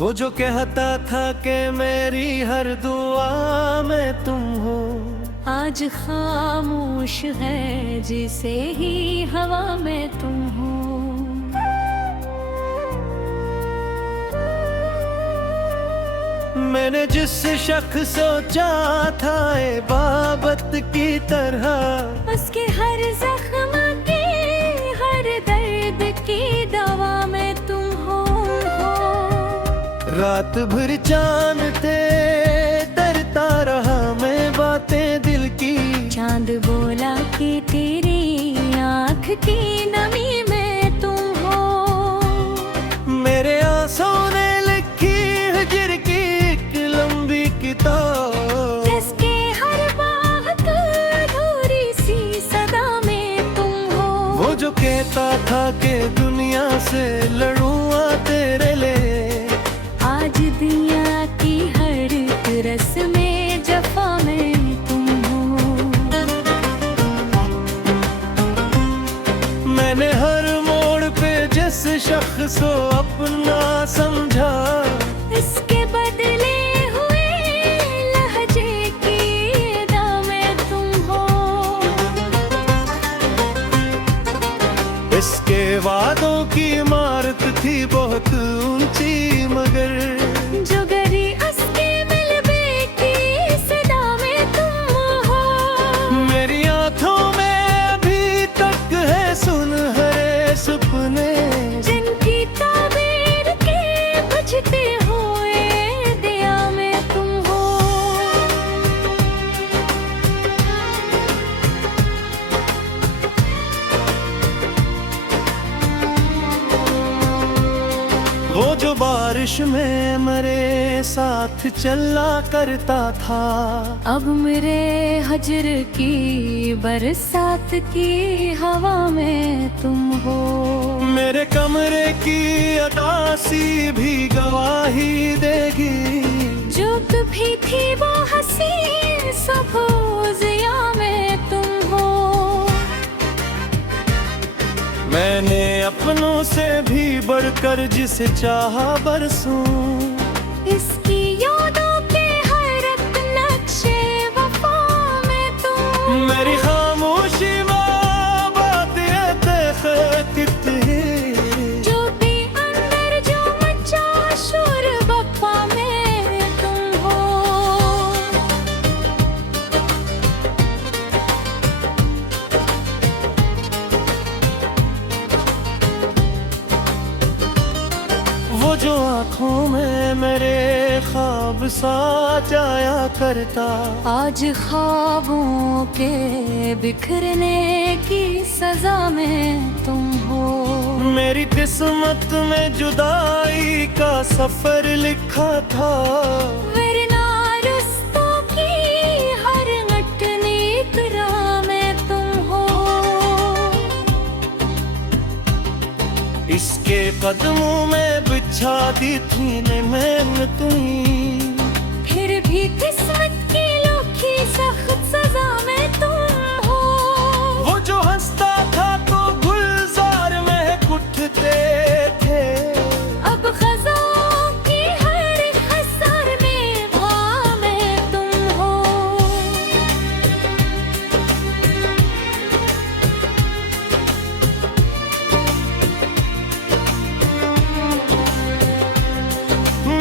वो जो कहता था कि मेरी हर दुआ में तुम हो, आज खामोश है जिसे ही हवा में तुम हो। मैंने जिस शख्स सोचा था इबादत की तरह, उसके हर जख्म की हर दर्द की दवा में तुम हो। रात भर चांद थे डरता रहा मैं बातें दिल की। चांद बोला कि तेरी आँख की नमी में तुम हो। मेरे आंसू ने लिखी हिजर की एक लंबी किताब, जिसके हर बात अधूरी सी सदा में तुम हो। वो जो कहता था कि दुनिया से लड़ूंगा तेरे लिए, आज दुनिया की हर रस्में जफा में तुम हो। मैंने हर मोड़ पे जिस शख्स को अपना समझा, इसके बदले हुए लहजे की अदा में तुम हो। इसके वादों की इमारत थी बहुत ऊंची, मगर जो गरी उसके मिलबे की सदा में तुम हो। मेरी आंखों में अभी तक है सुनहरे सपने, जिनकी ताबीर के बुझते हुए दिया में तुम हो। वो जो बारिश में मेरे साथ चला करता था, अब मेरे हजर की बरसात की हवा में तुम हो। मेरे कमरे की अदासी भी गवाही देगी, जो कभी थी वो हंसी सब जिया में तुम हो। मैंने अपनों से भी बढ़कर जिसे चाहा बरसूं, इसकी यादों के हर एक नक्शे वफा में तुम। मेरी खामोशी में बात कितनी, जो भी अंदर जो मचा शोर बप्पा में तुम हो। वो जो आँखों में मेरे ख्वाब सा जाया करता, आज ख्वाबों के बिखरने की सजा में तुम हो। मेरी किस्मत में जुदाई का सफर लिखा था, वरना रुस्तों की हर अटनी इकराम में तुम हो। इसके कदमों में बिछा दी थी ने मेहनतें, फिर भी किस्मत की लोखी सख्त सजा में तुम हो। वो जो हंसता था तो गुलजार में उठते थे, अब खज़ां की हर खसर में घाम में तुम हो।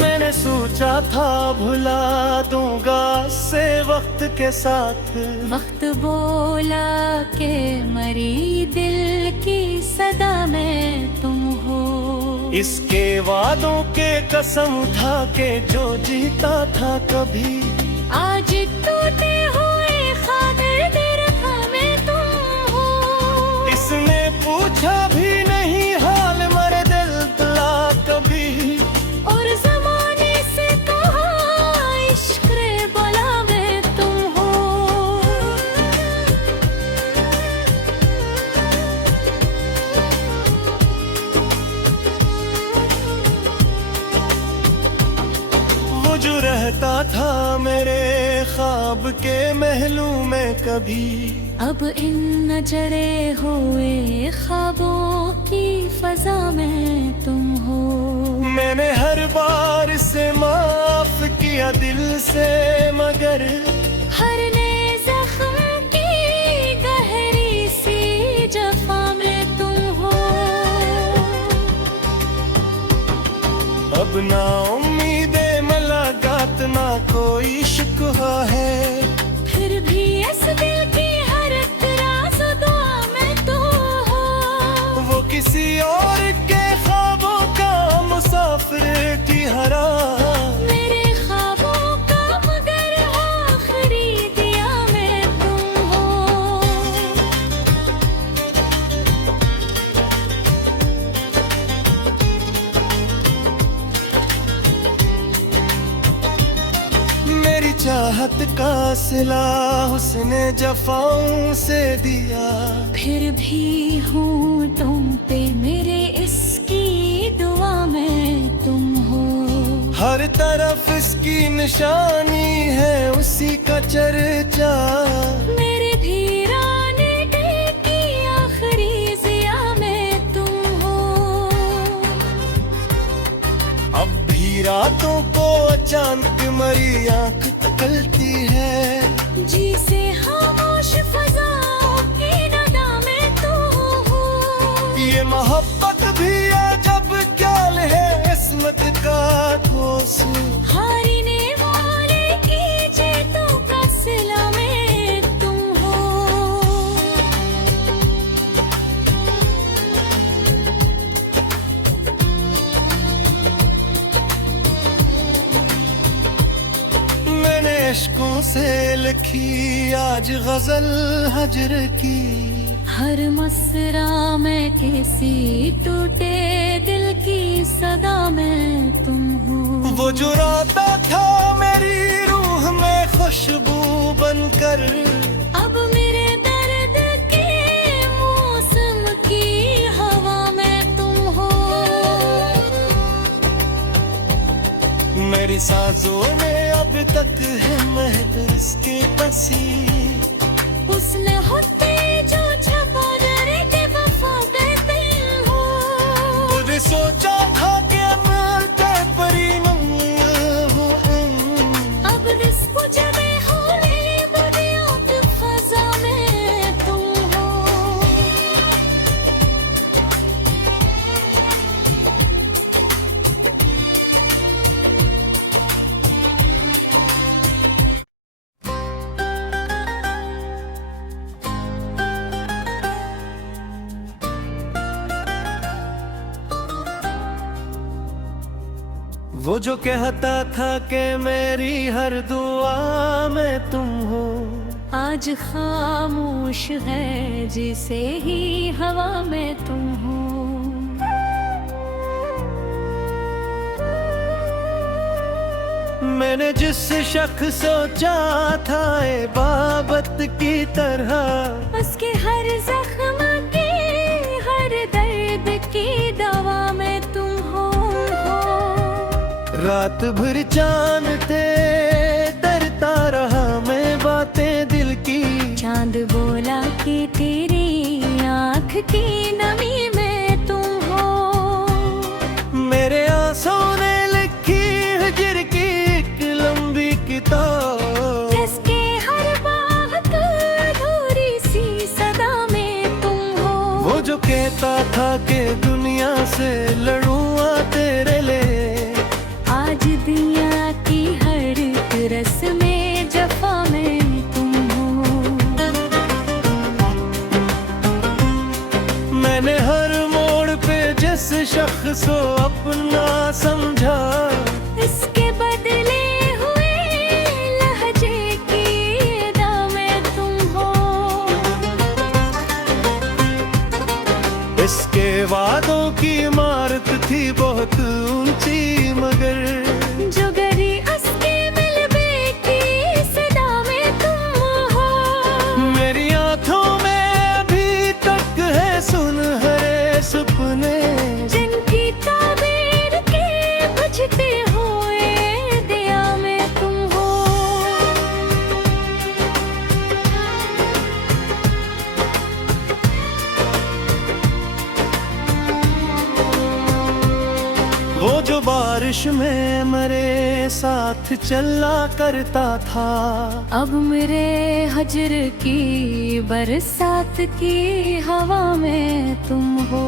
मैंने सोचा था भुला दूंगा से वक्त के साथ, वक्त बोला के मरी दिल की सदा में तुम हो। इसके वादों के कसम उठा के जो जीता था कभी, आज टूटे हुए खातिर दिरखा में तुम हो। इसने पूछा भी नहीं हाल मरे दिल तला कभी, और ज़माने से कहा इश्क़ रे बला में तुम हो। वो जो रहता था मेरे ख्वाब के महलों में कभी, अब इन न जड़े हुए ख्वाबों की फजा में तुम हो। मैंने हर बार से माफ किया दिल से, मगर हर नए जख्म की गहरी सी जफा में तुम हो। अब ना उम्मीदे मुलाकात ना कोई शिकवा है, फिर भी इस दिल की हर राज दुआ में तू हो। वो किसी और के ख्वाबों का मुसाफिर की हरा, मेरे ख्वाबों का मगर आखिरी दिया में तुम हो। मेरी चाहत का सिला उसने जफाओं से दिया, फिर भी हूँ तुम पे मेरे इसकी दुआ में तुम हो। हर तरफ इसकी निशानी है उसी का चर्चा, मेरे वीराने दिल की आखिरी जिया में तुम हो। अब भी रातों को अचानक मरी आंख तकलती है, जी से खामोश फजाओं की नदा में तू हो। ये मोहब्बत भी है जब ख्याल है किस्मत का ठोस, हारीने वाले की जीतों का सिला में तुम हो। मैंने इश्कों से लिखी आज गजल हजर की, हर मसरा में किसी टूटे दिल की सदा में तुम हो। वो जो राता था मेरी रूह में खुशबू बनकर, अब मेरे दर्द के मौसम की हवा में तुम हो। मेरी सांसों में अब तक है महक इसके पसी, उसने होते जो छपा दरे के वफा देते हो। खुद सोचा था कि मिलते परी हो, अब रिस्क जमे होने दुनिया की फजा में तुम हो। वो जो कहता था कि मेरी हर दुआ में तुम हो, आज खामोश है जिसे ही हवा में तुम हो। मैंने जिस शख्स सोचा था बाबत की तरह, उसके हर जख्म की हर दर्द की दवा में तुम हो। रात भर जानते डरता रहा मैं बातें दिल की, चांद बोला कि तेरी आँख की नमी में तुम हो। मेरे आंसू ने लिखी हिजर की एक लंबी किताब, जिसके हर बात अधूरी सी सदा में तुम हो। वो जो कहता था कि दुनिया से लड़ूंगा तेरे लिए, आज दुनिया की हर रस्में जफा में तुम हो। मैंने हर मोड़ पे जिस शख्स को अपना समझा, इसके बदले हुए लहजे की अदा में तुम हो। इसके वादों की इमारत थी बहुत ऊंची, मगर जो गरी उसके मिलबे की सदा में तुम हो। मेरी आंखों में अभी तक है सुनहरे सपने, जिनकी ताबीर के बुझते हुए दिया में तुम हो। बारिश में मेरे साथ चला करता था। अब मेरे हजर की बरसात की हवा में तुम हो।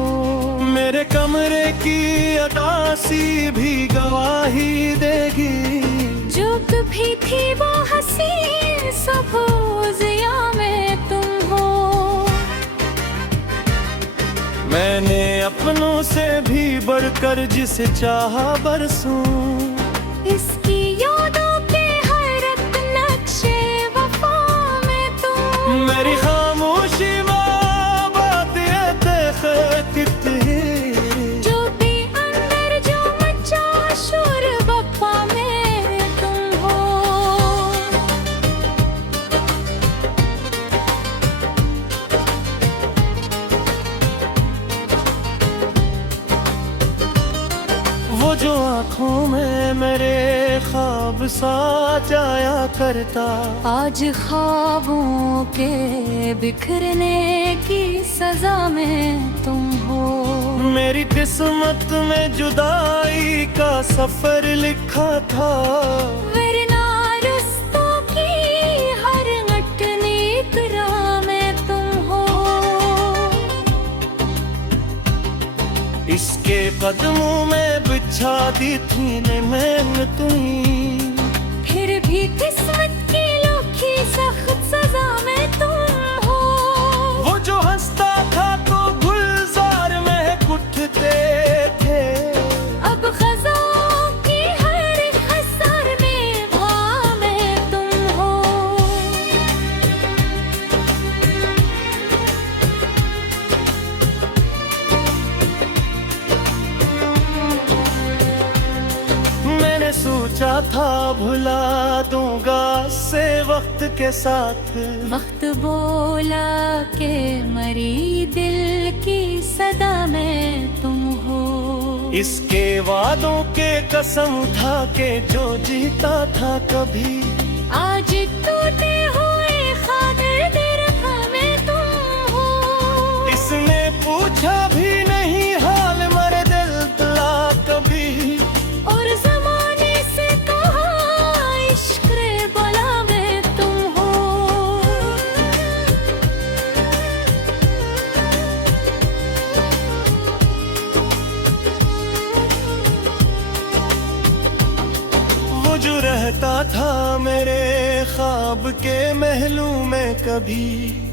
मेरे कमरे की अटासी भी गवाही देगी। जो कभी थी वो हंसी सब जिया में तुम हो। मैंने अपनों से भी बढ़कर जिसे चाहा बरसूं। इसकी यादों के हर एक नक्शे वफा में तुम। मेरी खामोशी में बात ये देखती है। जो भी अंदर जो मचा शोर वफा में तुम हो। वो जो आँखों में मेरे ख्वाब सा जाया करता। आज ख्वाबों के बिखरने की सजा में तुम हो। मेरी किस्मत में जुदाई का सफर लिखा था। वरना रुस्तों की हर अटनी तरह में तुम हो। इसके कदमों में बिछा दी थी ने मैंने तुम्हें। फिर भी किस्मत की लोखी सख्त सजा में तुम हो। वो जो हंसता था तो गुलजार में उठते थे। अब खज़ाओं की हर हसर में वहाँ में तुम हो। मैंने सोचा था भुला दूंगा से वक्त के साथ। वक्त बोला के मरी दिल की सदा में तुम हो। इसके वादों के कसम उठा के जो जीता था कभी। आज टूटे हुए खातिर दिरखा में तुम हो। इसने पूछा भी नहीं हाल मरे दिल दिला कभी। और ज़माने से कहा इश्क रे बला में तुम हो। वो जो रहता था मेरे ख्वाब के महलों में कभी।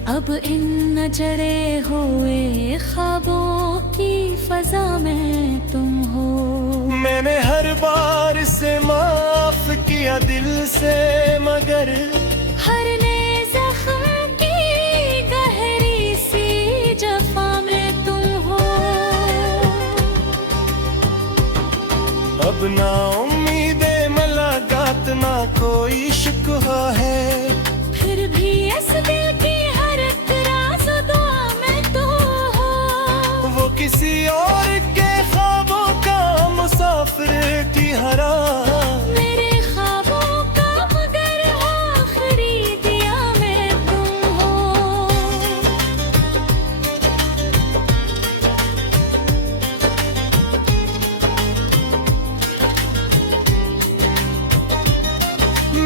अब इन नजरे हुए ख्वाबों की फजा में तुम हो। मैंने हर बार से माफ किया दिल से मगर। हर नए जख्म की गहरी सी जफा में तुम हो। अब ना उम्मीदे मुलाकात ना कोई शिकवा है। फिर भी इस दिल की हर एक राज दुआ में तुम हो। वो किसी और के ख्वाबों का मुसाफिर की हरा। मेरे ख्वाबों का मगर आखिरी दिया में तुम हो।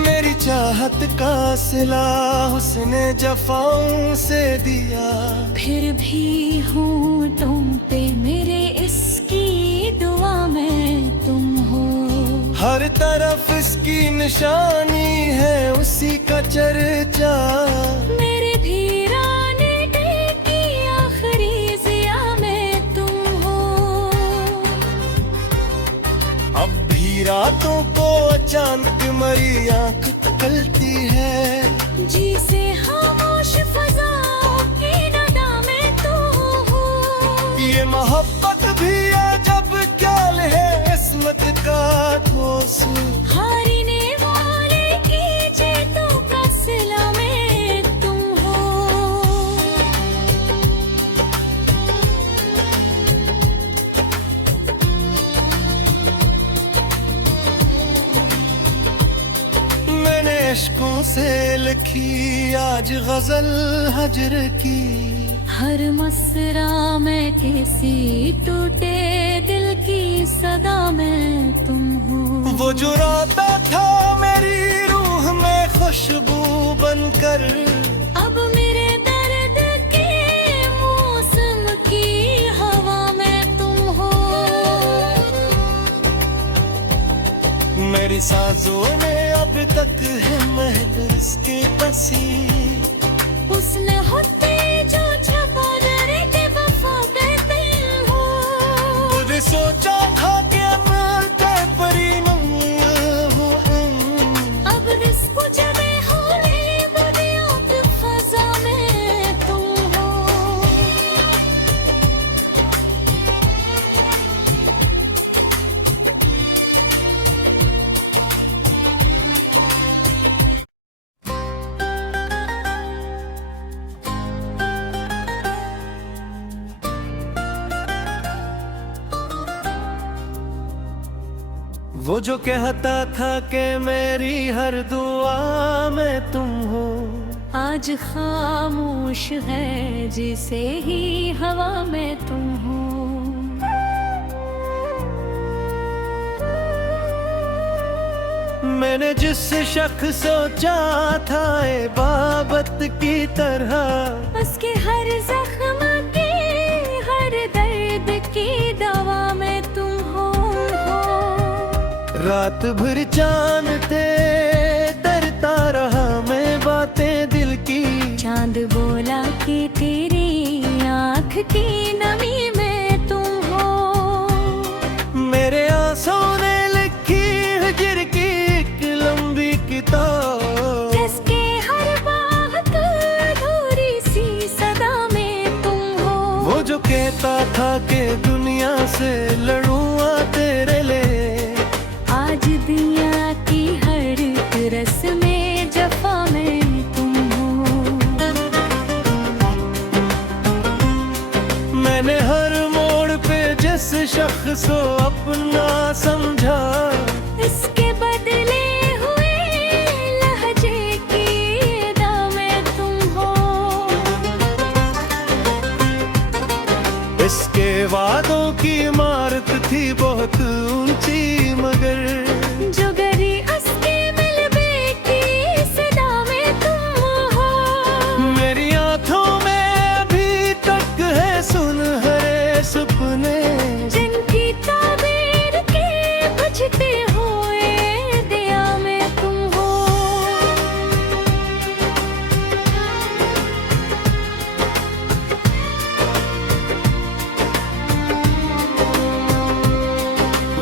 मेरी चाहत का सिला उसने जफाओं से दिया। फिर भी हूँ तुम पे मेरे इसकी दुआ में तुम हो। हर तरफ इसकी निशानी है उसी का चर्चा। मेरे धीराने दिल की आखिरी जिया में तुम हो। अब भी रातों को अचानक मरी आंख तकलती है। जी से खामोश फजाओं की नदा में तुम हो। ये मोहब्बत भी अजब ख्याल है किस्मत का ठोस। हारने वाले की जीतों का सिला में तुम हो। मैंने इश्कों से लिखी आज गजल हजर की। हर मसरा में किसी टूटे दिल की सदा में तुम वो जो रोता था मेरी रूह में खुशबू बनकर, अब मेरे दर्द के मौसम की हवा में तुम हो। मेरी सांसों में अब तक है महक इसके पसीने, उसने होते जो छपा डरे के वफा कहते हो। खुद सोचा था कि मिलते परिणम हो, अब रिस्क जबे होले बुनियों की फजा में तुम हो। वो जो कहता था कि मेरी हर दुआ में तुम हो, आज खामोश है जिसे ही हवा में तुम हो। मैंने जिस शख्स सोचा था बाबत की तरह, उसके हर जख्म की हर दर्द की दवा में तुम हो। रात भर जानते डरता रहा मैं बातें दिल की, चांद बोला कि तेरी आँख की नमी में तुम हो। मेरे आंसू ने लिखी हिजर की एक लंबी किताब, जिसके हर बात अधूरी सी सदा में तुम हो। वो जो कहता था कि दुनिया से लड़ूंगा तेरे लिए, आज दुनिया की हर रस में जफा में तुम हो। मैंने हर मोड़ पे जिस शख्स को अपना समझा, इसके बदले हुए लहजे की अदा में तुम हो। इसके वादों की इमारत थी बहुत ऊंची, मगर जो गरी उसके मिलबे की सदा में तुम हो। मेरी आंखों में अभी तक है सुनहरे सपने, जिनकी ताबीर के बुझते हुए दिया में तुम हो।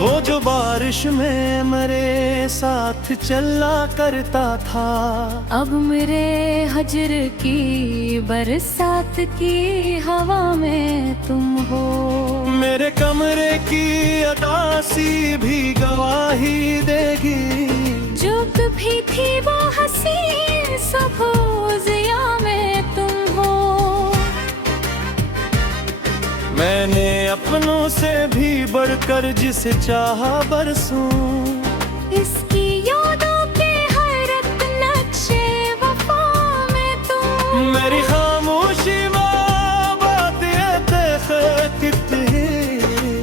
वो जो बारिश में मेरे साथ चला करता था, अब मेरे हजर की बरसात की हवा में तुम हो। मेरे कमरे की अदासी भी गवाही देगी, जो कभी थी वो हंसी सफोजिया में तुम हो। मैंने अपनों से भी बढ़कर जिसे चाहा बरसूं, इसकी यादों के हैरत नक्शे वफा में तुम। मेरी खामोशी माँ बात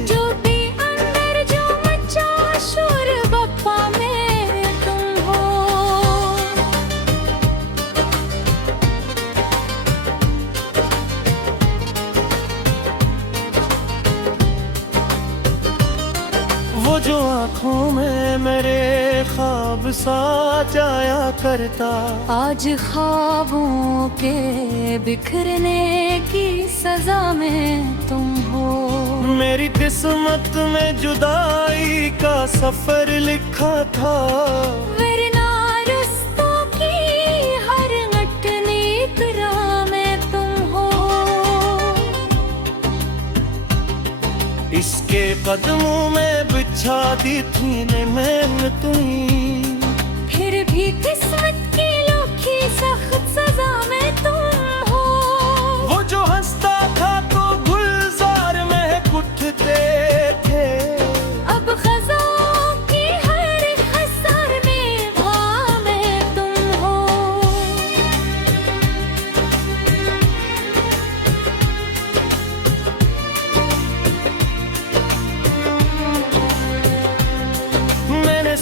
जो भी अंदर जो मचा शोर बप्पा में तुम हो। वो जो आँखों में मेरे ख्वाब सा जाया करता, आज ख्वाबों के बिखरने की सजा में तुम हो। मेरी किस्मत में जुदाई का सफर लिखा था, वरना रुस्तों की हर घटने राह में तुम हो। इसके कदमों में बिछा दी थी ने मैंने तुम्हें, फिर भी किस्मत की लोखी सख्त सजा में तुम हो। वो जो हंसता था तो गुलजार में उठते थे, अब खज़ाओं की हर खसर में भाव में तुम हो। मैंने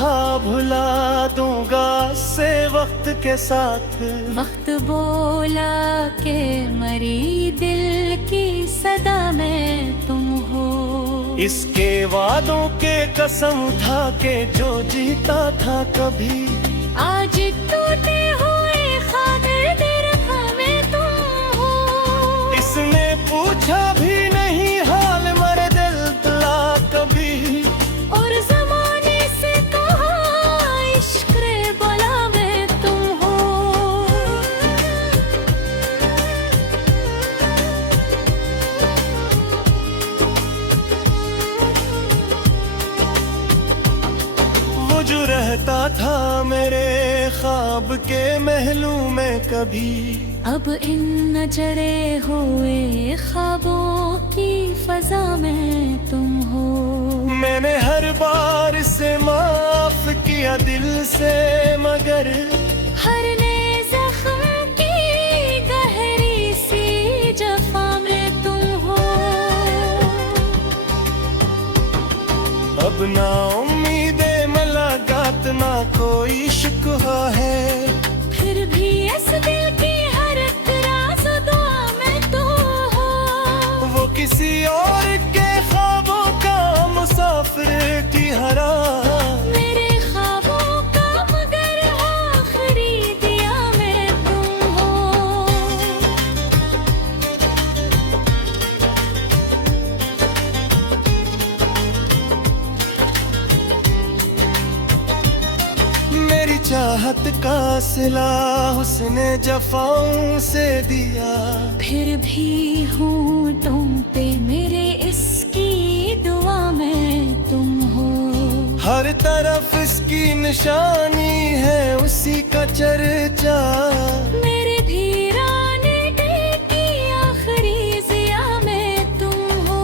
था भुला दूंगा से वक्त के साथ। वक्त बोला के मरी दिल की सदा में तुम हो। इसके वादों के कसम था के जो जीता था कभी, आज टूटे हुए खातिर दे रखा में तुम हो। इसने पूछा भी नहीं हाल मरे दिल तला कभी, और जमाने से कहा इश्क रे बोला में तुम हो। वो जो रहता था मेरे ख्वाब के महलों में कभी, अब इन न जड़े हुए ख्वाबों की फजा में तुम हो। मैंने हर बार से माफ किया दिल से, मगर हर नए जख्म की गहरी सी जफा में तुम हो। अब ना उम्मीदे मुलाकात ना कोई शिकवा है, फिर भी इस दिल की हर राज दुआ में तू हो। वो किसी और के ख्वाबों का मुसाफिर की हरा, मेरे ख्वाबों का मगर आखिरी दिया में तुम हो। मेरी चाहत का सिला उसने जफाओं से दिया, फिर भी हूँ तुम पे मेरे इसकी दुआ में तुम हो। हर तरफ इसकी निशानी है उसी का चर्चा, मेरे धीराने दिल की आखिरी जिया में तुम हो।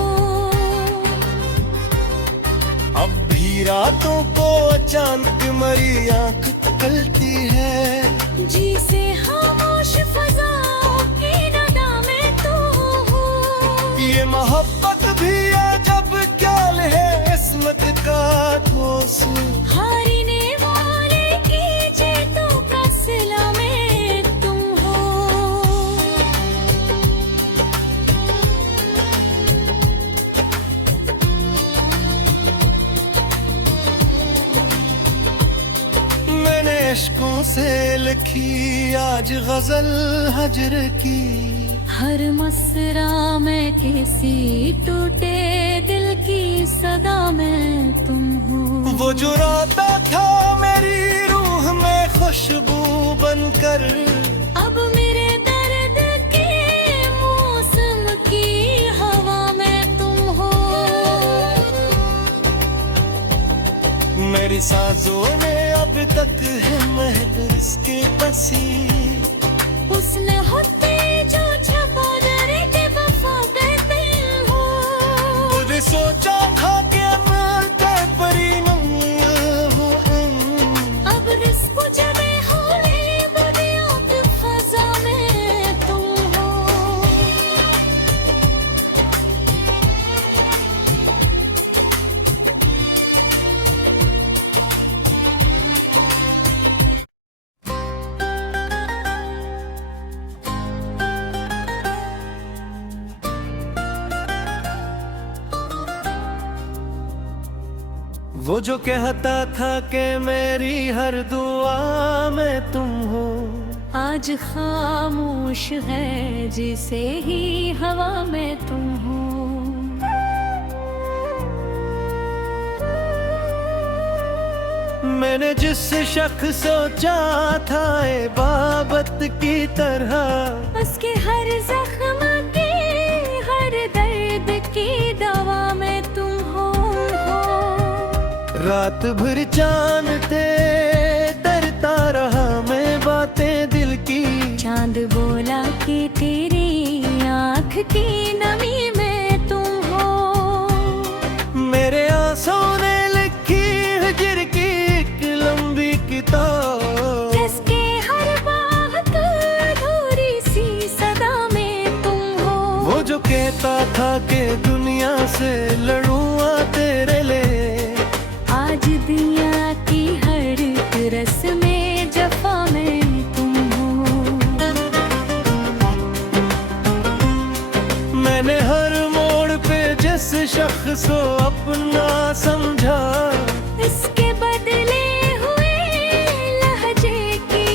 अब भी रातों को अचानक मरी आंख खुलती है, जी से खामोश फजाओं की नदा में तू हो। ये मोहब्बत भी है जब ख्याल है किस्मत का ठोस, हारने वाले की जीतों का सिला में तुम हो। मैंने इश्कों से लिखी आज गजल हजर की, हर मसरा में किसी टूटे दिल की सदा में तुम हो। वो जो राता था मेरी रूह में खुशबू बनकर, अब मेरे दर्द के मौसम की हवा में तुम हो। मेरी सांसों में अब तक है महक इसके बसी, उसने होते जो छपा दरे के वफा देते हो। मुझे सोचा था कि मिलते परिणम हो, अब रिस्क जबे होने बदियों की फजा में तुम हो। वो जो कहता था कि मेरी हर दुआ में तुम हो, आज खामोश है जिसे ही हवा में तुम हो। मैंने जिस शख्स सोचा था इबाबत की तरह, उसके हर जख्म की हर दर्द की दवा में तुम हो। रात भर चांद थे डरता रहा मैं बातें दिल की, चांद बोला कि तेरी आँख की नमी में तुम हो। मेरे आंसू ने लिखी हिजर की एक लंबी किताब, जिसके हर बात अधूरी सी सदा में तुम हो। वो जो कहता था कि दुनिया से लड़ूंगा तेरे लिए, आज दुनिया की शख्स को अपना समझा, इसके बदले हुए लहजे की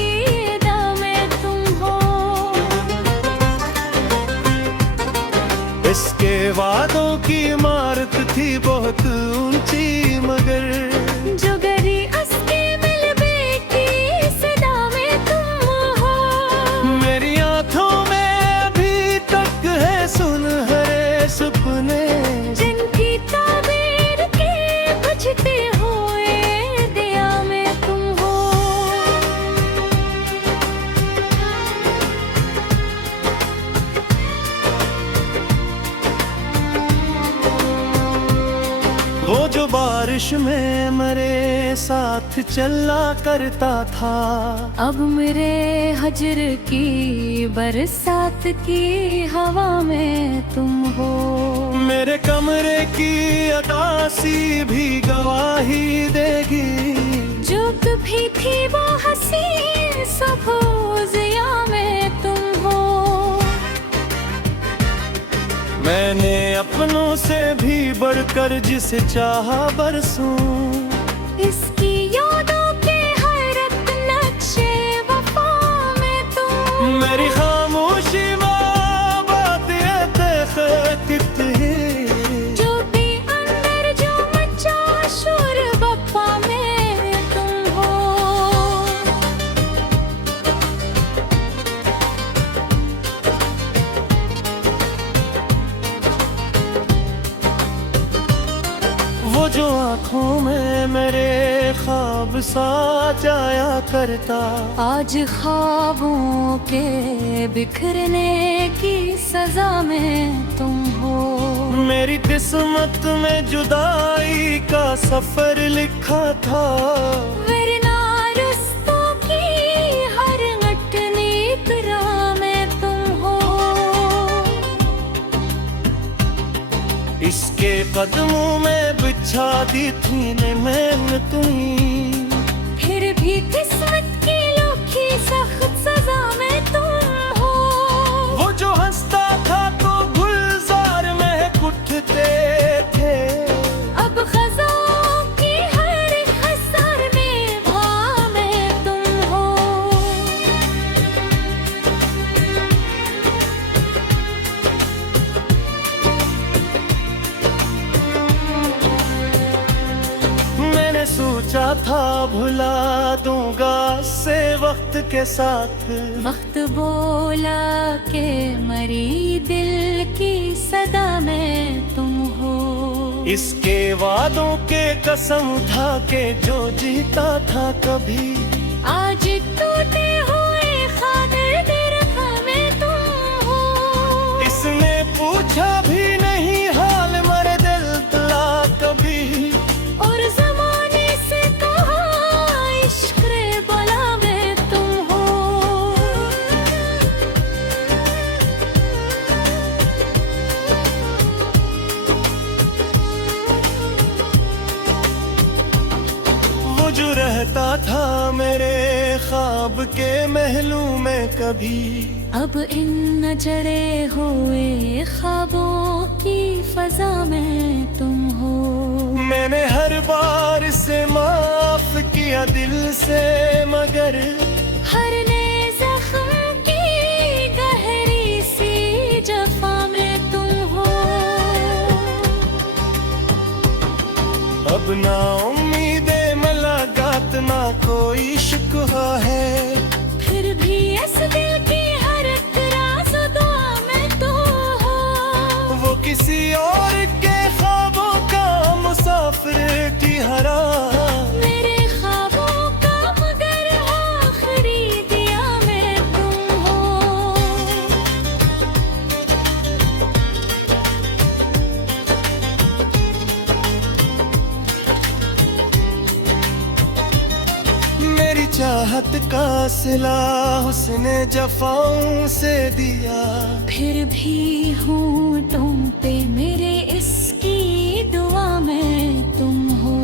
अदा में तुम हो। इसके वादों की इमारत थी बहुत ऊंची, मगर जो गरी असके मिलबे की सदा में तुम हो। मेरी आंखों में अभी तक है सुनहरे सपने, जिनकी ताबीर के बुझते हुए दिया में तुम हो। वो जो बारिश में मेरे साथ चला करता था, अब मेरे हजर की बरसात की हवा में तुम हो। मेरे कमरे की अदासी भी गवाही देगी, जो कभी थी वो हंसी सब जिया में तुम हो। मैंने अपनों से भी बढ़कर जिसे चाहा बरसों, इसकी यादों के हैरत नक्शे वफा में तुम। मेरी खामोशी में बात जो भी अंदर जो मचा शोर बप्पा में तुम हो। वो जो आँखों में मेरे ख्वाब सा जाया करता, आज ख्वाबों के बिखरने की सजा में तुम हो। मेरी किस्मत में जुदाई का सफर लिखा था, वरना रुस्तों की हर घटनी इकरा में तुम हो। इसके कदमों में बिछा दी थी ने मैंने तुम्हें, फिर भी किस्मत की लोखी सख्त सजा में तुम हो। वो जो हंसता था तो गुलजार में उठते थे, अब खज़ां की हर खसर में भा में तुम हो। मैंने सोचा था भुला दूंगा से वक्त के साथ, वक्त बोला के मरी दिल की सदा में तुम हो। इसके वादों के कसम था के जो जीता था कभी, आज टूटे हुए खातिर दिरखा में तुम हो। इसने पूछा भी नहीं हाल मरे दिल तला कभी, और ज़माने से कहा इश्क़ रे बला में तुम हो। वो जो रहता था मेरे ख्वाब के महलों में कभी, अब इन न जड़े हुए ख्वाबों की फजा में तुम हो। मैंने हर बार से माफ किया दिल से, मगर हर नए जख्म की गहरी सी जफा में तुम हो। अब ना उम्मीदें मुलाकात ना कोई शिकवा है, फिर भी इस दिल की हर राज दुआ में तुम हो। वो किसी और के ख्वाबों का मुसाफिर की हरा, मेरे ख्वाबों का मगर आखिरी दिया में तुम हो। मेरी चाहत का सिला उसने जफाओं से दिया, फिर भी होंठों पे मेरे इसकी दुआ में तुम हो।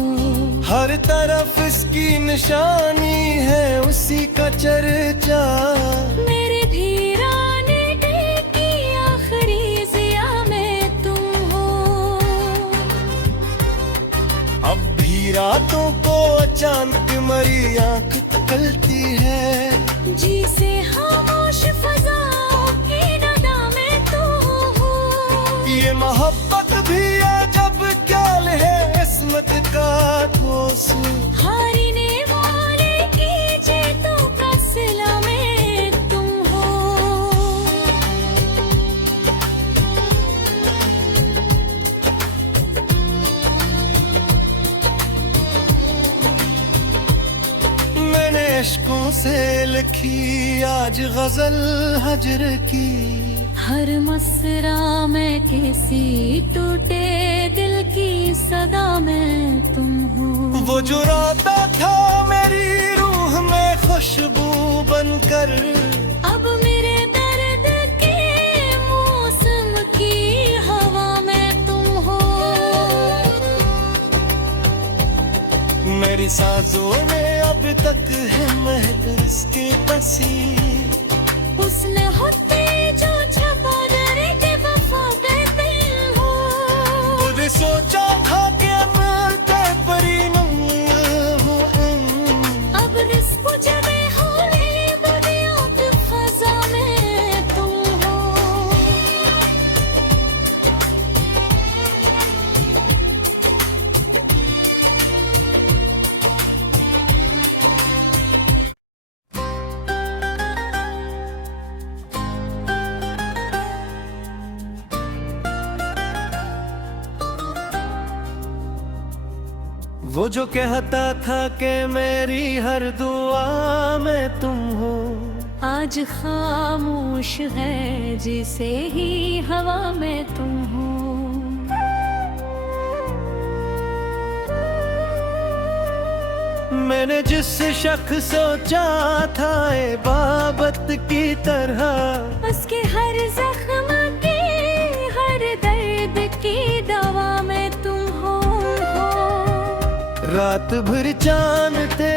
हर तरफ इसकी निशानी है उसी का चर्चा, मेरे वीराने दिल की आखिरी जिया में तुम हो। चांद की मरी आंख तकलती है। जी से खामोश फजाओं की नदा में तू हो। ये मोहब्बत भी है जब ख्याल है किस्मत का ठोस। हारने वाले की जीतों का सिला में तुम हो। मैंने इश्कों से लिखी आज गजल हजर की। हर मसरा में किसी टूटे दिल की सदा में तुम हो। वो जो रोता था मेरी रूह में खुशबू बनकर। अब मेरे दर्द के मौसम की हवा में तुम हो। मेरी सांसों में अब तक है महक इसके पसीने। उसने होते जो छपा दरे के वफा कहते हो। खुद सोचा था कि मिलते परी हो। अब रिस्क जबे होने बुनियाद फजा में तुम हो। वो जो कहता था कि मेरी हर दुआ में तुम हो। आज खामोश है जिसे ही हवा में तुम हो। मैंने जिस शख्स सोचा था इबादत की तरह। उसके हर जख्म की हर दर्द की दवा में तुम हो। रात भर चांद थे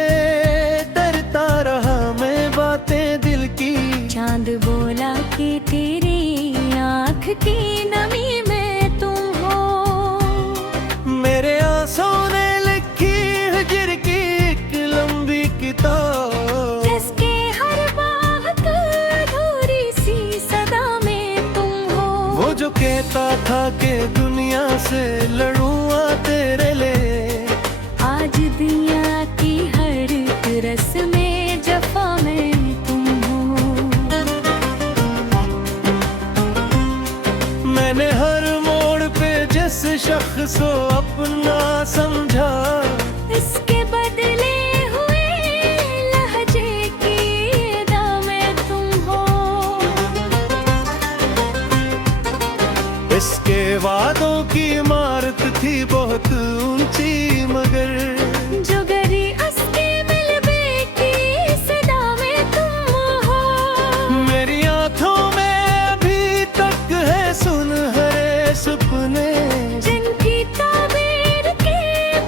डरता रहा मैं बातें दिल की। चांद बोला कि तेरी आँख की नमी में तुम हो। मेरे आंसू ने लिखी हिजर की एक लंबी किताब। जिसके हर बात अधूरी सी सदा में तुम हो। वो जो कहता था कि दुनिया से लड़ूंगा तेरे लिए। आज दुनिया की हर रस में जफा में तुम हो। मैंने हर मोड़ पे जिस शख्स को अपना समझा। इसके बदले हुए लहजे की अदा में तुम हो। इसके वादों की इमारत थी बहुत ऊंची मगर। जो गरी उसके मिलबे की सदा में तुम हो। मेरी आंखों में अभी तक है सुनहरे सपने। जिनकी ताबीर के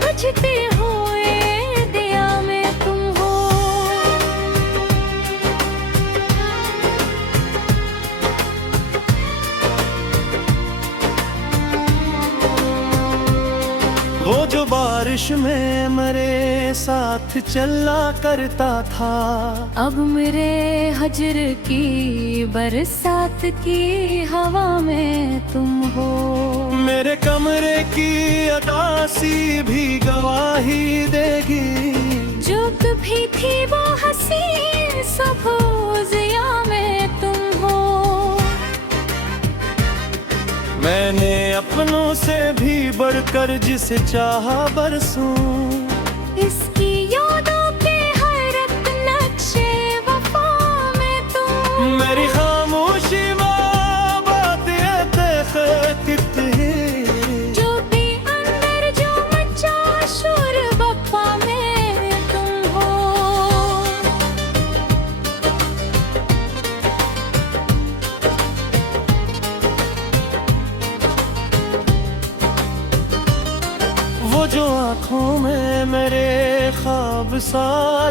बुझते हुए दिया में तुम हो। वो जो बारिश में मेरे साथ चला करता था। अब मेरे हजर की बरसात की हवा में तुम हो। मेरे कमरे की अदासी भी गवाही देगी। जो कभी थी वो हसीन सब जिया में तुम हो। मैंने अपनों से भी बढ़कर जिसे चाहा बरसूं। इसकी यादों के हैरत नक्शे वफा में तुम। मेरी खामोशी में बात है। जो भी अंदर जो मचा शोर बप्पा में तुम हो। वो जो आँखों में मेरे ख्वाब सा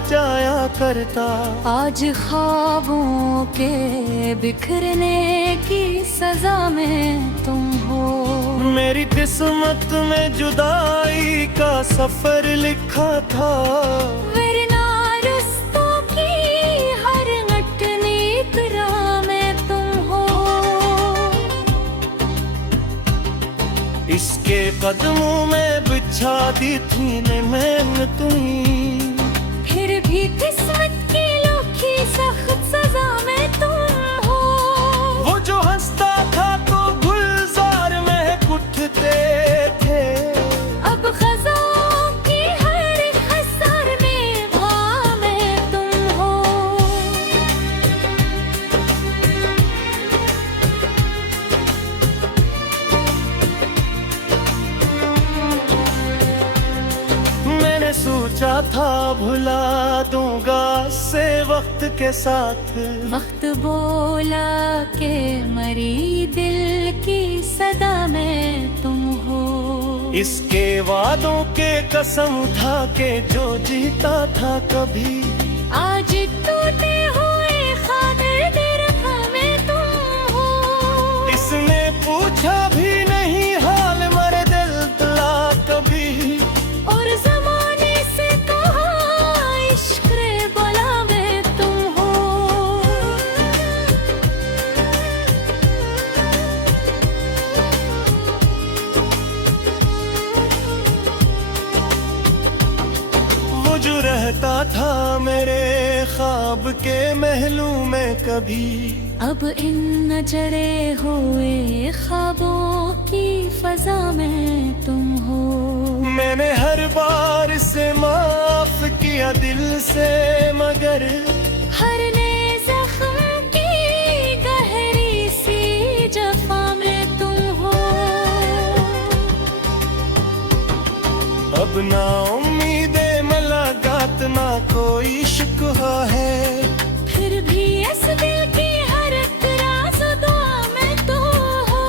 जाया करता। आज ख्वाबों के बिखरने की सजा में तुम हो। मेरी किस्मत में जुदाई का सफर लिखा था। वरना रुस्तों की हर अटनी राह में तुम हो। इसके कदमों में बिछा दी थी ने मैंने तुम्हीं। फिर भी किस्मत की लोखी सख्त सजा में तुम हो। वो जो हंसता था तो गुलजार में उठते थे। अब खज़ाओं की हर खसर में भाव में तुम हो। मैंने सोचा था भुला दूंगा से वक्त के साथ। वक्त बोला के मरी दिल की सदा में तुम हो। इसके वादों के कसम उठा के जो जीता था कभी। आज टूटे हुए खातिर दिल में तुम हो। इसने पूछा भी नहीं हाल मरे दिल दिला कभी। और ज़माने से कहा इश्क रे बला में तुम हो। वो जो रहता था मेरे ख्वाब के महलों में कभी। अब इन न जड़े हुए ख्वाबों की फजा में तुम हो। मैंने हर बार से माफ किया दिल से मगर। हर नए जख्म की गहरी सी जफा में तुम हो। अब ना उम्मीदे मुलाकात ना कोई शिकवा है। फिर भी इस दिल की हर राज दुआ में तुम हो।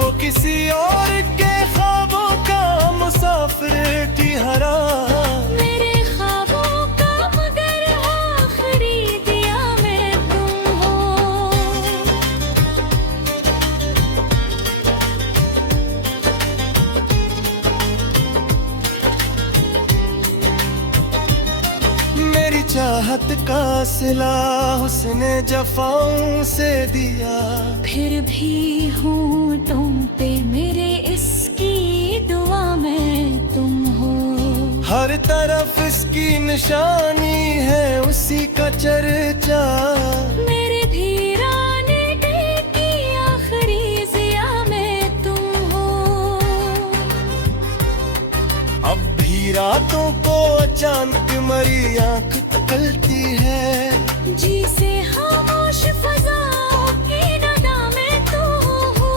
वो किसी और के ख्वाबों का मुसाफिर की हरा। मेरे ख्वाबों का मगर आखिरी दिया में तुम हो। मेरी चाहत का सिला उसने जफाओं से दिया। फिर भी हूँ तुम पे मेरे इसकी दुआ में तुम हो। हर तरफ इसकी निशानी है उसी का चर्चा। मेरे धीराने दिल की आखिरी जिया में तुम हो। अब भी रातों को अचानक मरी आंख तकलती है। जी से खामोश फजाओं की नदा में तुम हो।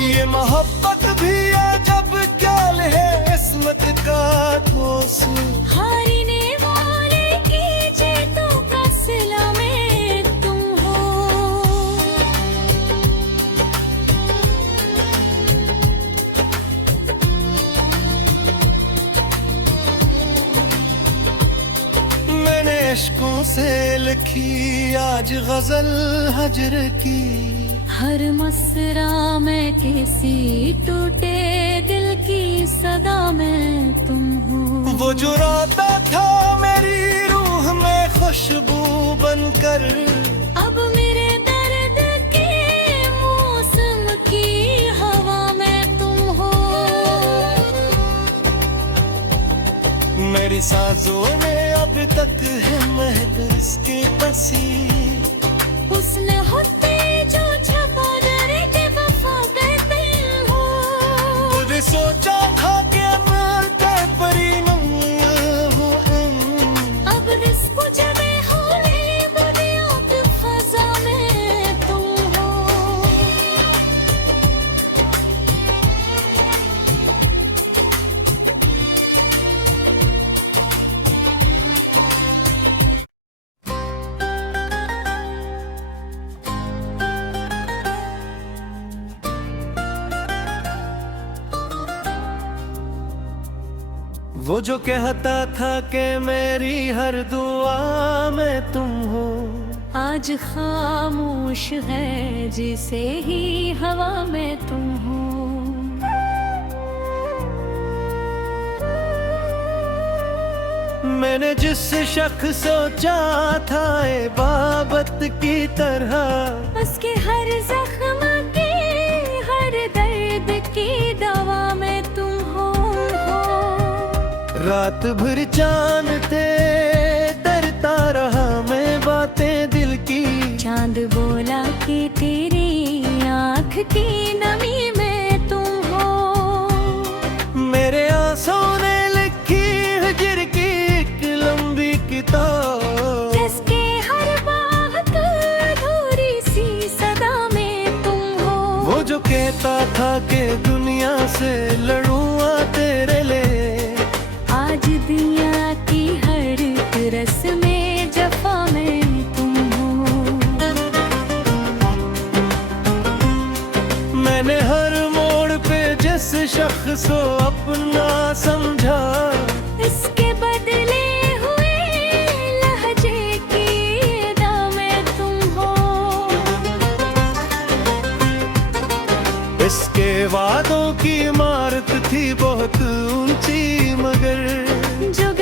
ये मोहब्बत भी अजब ख्याल है किस्मत का ठोस। हारने वाले की जीतों का सिला में तुम हो। मैंने इश्कों से लिखी आज गजल हजर की। हर मसरा में किसी टूटे दिल की सदा में तुम हो। वो जो रोता था मेरी रूह में खुशबू बनकर। अब मेरे दर्द के मौसम की हवा में तुम हो। मेरी सांसों में अब तक है महक इसके पसी। उसने होते जो छपा डरे के वफा कहते हो। खुद सोचा था कि मिलते परी अब रिस्क जबे होने दुनिया की फजा में तुम हो। वो जो कहता था कि मेरी हर दुआ में तुम हो, आज खामोश है जिसे ही हवा में तुम हो। मैंने जिस शख्स सोचा था बाबत की तरह, उसके हर जख्म की हर दर्द की दवा में तुम हो। रात भर चांद थे तरता रहा मैं बातें दिल की। चांद बोला कि तेरी आँख की नमी में तुम हो। मेरे आंसू ने लिखी हिजर की एक लंबी किताब, जिसके हर बात अधूरी सी सदा में तुम हो। वो जो कहता था कि दुनिया से लड़ूंगा तेरे लिए, आज दुनिया की हर रस्में जफा में तुम हो। मैंने हर मोड़ पे जिस शख्स को अपना समझा, इसके बदले हुए लहजे की अदा में तुम हो। इसके वादों की इमारत थी बहुत ऊंची, मगर जो